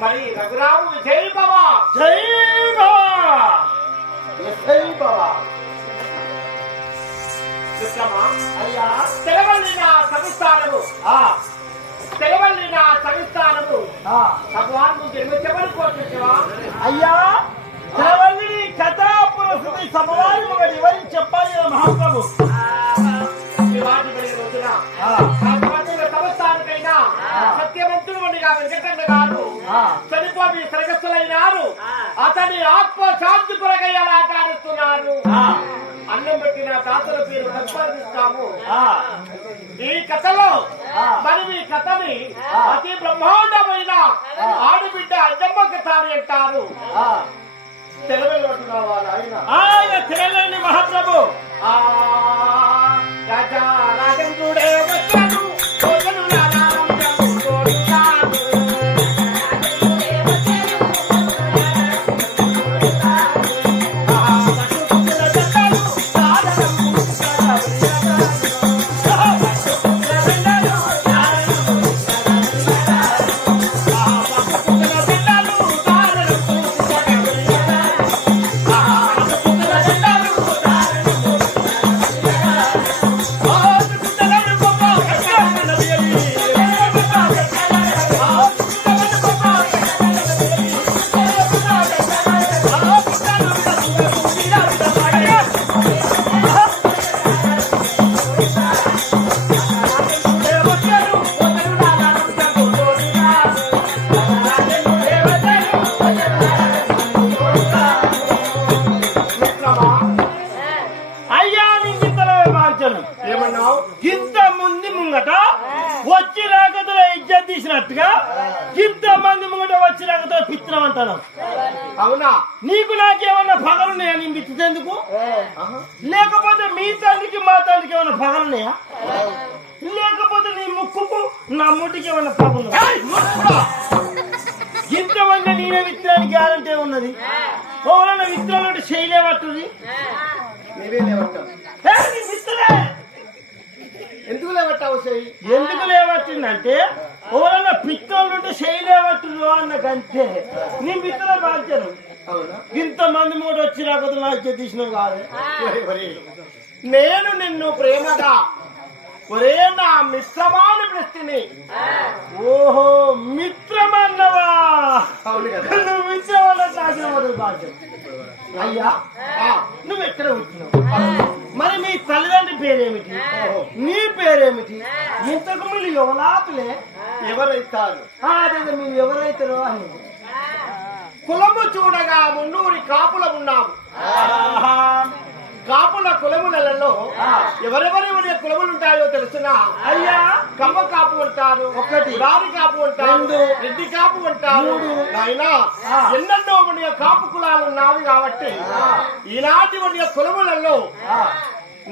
మరి రఘురాము జై బాబా జై బాబా అయ్యా తెలవల్లిన సంస్థానము భగవాన్ జన్మించమని కోరుకుంటావా అయ్యా తెలవల్లిని కథాపురస్థితి సమవారి వివరించి చెప్పాలి మహాప్రభు రోజున సంస్థానికైనా సత్యవంతుడు వెంకటన్న గారు చనిపోయి సరగస్తులైనారు. అతని ఆత్మ శాంతి కొరకై అలా ఆటాడుతున్నారు. అన్నం పెట్టిన దాతల పేరు సంపాదిస్తాము. ఈ కథలో మరి ఈ కథని అతి బ్రహ్మాండమైన ఆడబిడ్డ అద్దమ్మ కథ అని అంటారు. తెలవెళ్ళుతున్నావా ఆయన తెలంగాణ మహాప్రభు రాజేంద్రుడే వచ్చాడు. ఇంతమంది ముంగట వచ్చి రాకతో ఇజ్జత్ తీసినట్టుగా ఇంతమంది ముంగట వచ్చి రాకతో పిత్రం అంటాను. అవునా? నీకు నాకేమన్నా పగలున్నాయా? నేను పిచ్చినందుకు? లేకపోతే మీ తండ్రికి మా తండ్రికి ఏమన్నా పగలున్నాయా? లేకపోతే నీ ముక్కుకు నా ముట్టికి ఏమన్నా పగలు? ఇంతమంది నేనే విత్తనానికి గ్యారంటీ ఉన్నది. ఓవరన్నా విత్తనాలు చేయలేవట్టుది. ఎందుకు లేవట్టావు? ఎందుకు లేవట్టిందంటే ఎవరన్నా పిత్తోళ్ళుంటే చేయలేవట్టు అన్నకంతే. నీ పిత్తల బాధ్యను ఇంతమంది మూడు వచ్చి రాకపోతే నాకు తీసినావు కాదు. నేను నిన్ను ప్రేమగా ఒరే నా మిత్రమాని ప్రశ్ని. ఓహో మిత్రమన్నవా? నువ్వు మిత్రమన్న సాధ్యపడదు బాధ్యత. అయ్యా నువ్వు ఎక్కడ వచ్చినావు? మరి నీ తల్లిదండ్రి పేరేమిటి? నీ పేరేమిటి? ఇంతకు మీరు యువలాతులే ఎవరైతారు? అదే మీరు ఎవరైతారో అని. కులము చూడగా మున్నూరి కాపులం ఉన్నాము. కాపుల కులములలో ఎవరెవరి కులములు ఉంటాయో తెలుసునా? అయ్యా కమ్మ కాపు అంటారు, ఒకటి రారి కాపు అంటారు, రెడ్డి కాపు అంటారు. అయినా ఎన్నెన్నో మన కాపు కులాలు ఉన్నాయి కాబట్టి ఈనాటి మన కులములలో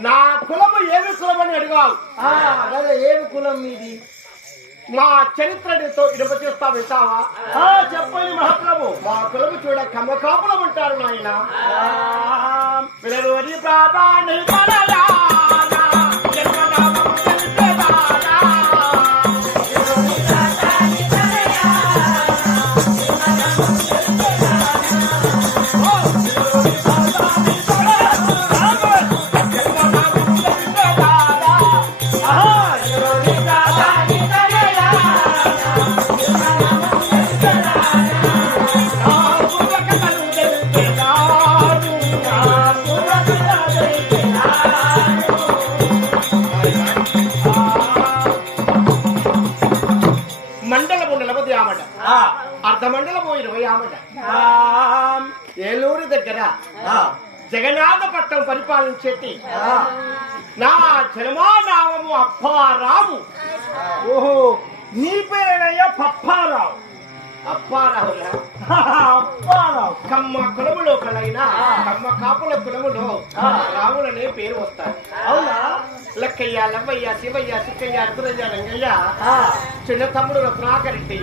నా కులము ఏమి కులం అని అడిగావు. అదే ఏమి కులం మీది? మా చరిత్రతో ఇడప చేస్తా వింటావా? చెప్పండి మహాప్రభు. మా కులము చూడ కమ్మ కాపులం అంటారు నాయన. పిల్లలు ప్రాధాన్య అర్ధమండలము 20 ఆమట. ఏలూరు దగ్గర జగన్నాథపట్నం పరిపాలించేటి నా జన్మనామము అప్పారావు. ఓహో నీ పేరేనయ్యా పప్పారావు? అప్పారావు అప్పారావు. కమ్మ కులములో కలైనా కమ్మ కాపుల కులములో రాములనే పేరు వస్తారు. అవునా? లక్కయ్య, లవ్వయ్య, శివయ్య, సిక్కయ్య, అర్ధురయ్య, రంగయ్య, చిన్న తమ్ముడు రత్నాకరెడ్డి,